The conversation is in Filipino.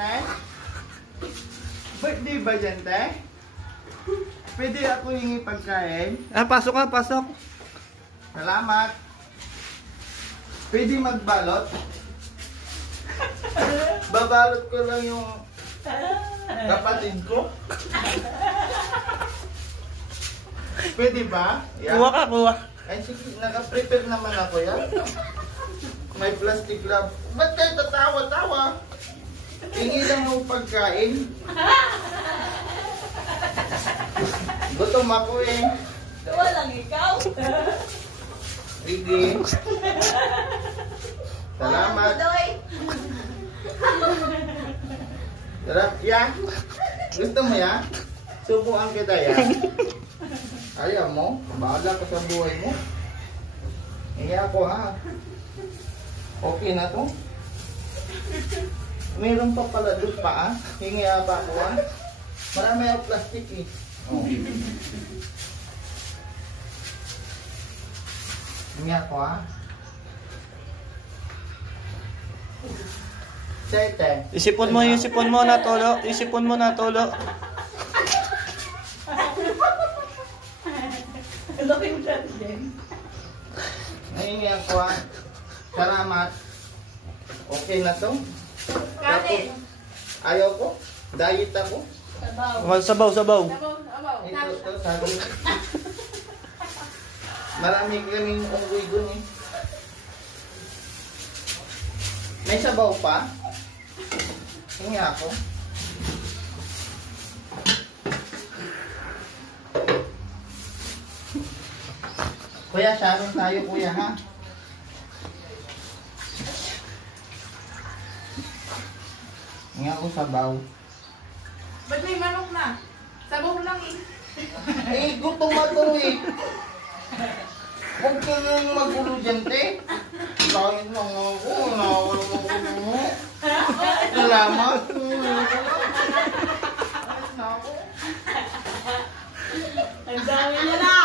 te? Birthday ba dyan, te? Pwede ako hingi pagkain? Ah, pasok ka, pasok. Salamat. Pwede magbalot? Babalot ko lang yung kapatid ko. Pwede ba? Yan. Kuha ka, kuha. Ay sige, naka-prepare naman ako yan. May plastic glove. Ba't kayo tatawa-tawa? Hingi lang ng pagkain. Gutom ako eh. Gawa lang ikaw. Sige. Salamat. Sarap yan. Gusto mo yan? Subuan kita yan. Ayaw mo? Bahala ka sa buhay mo. Hingi ako ha. Okay na to? Meron pa pala doon pa ah. Hingi pa ako ha. Marami ang plastic eh. Oh. Hingi ako ha. Sete. Isipon mo yung sipon mo na tolo. Isipon mo na tolo. Looking at them. Hingi ako ha. Salamat. Okay na to? Kanin. Ayaw ko. Diet ako. Sabaw. Sabaw, sabaw. Sabaw. Ito, sabi. Marami kaming unggoy dun eh. May sabaw pa? Hingi ako. Kuya, sharon tayo kuya ha. Hingi ako sabaw. Ba't may manok na? Sabaw lang eh. Eh, gutom ako eh. Huwag ka nang magulo dyan, te. Kahit lang ako, nawala mo ko. Salamat. Ang dami na lang.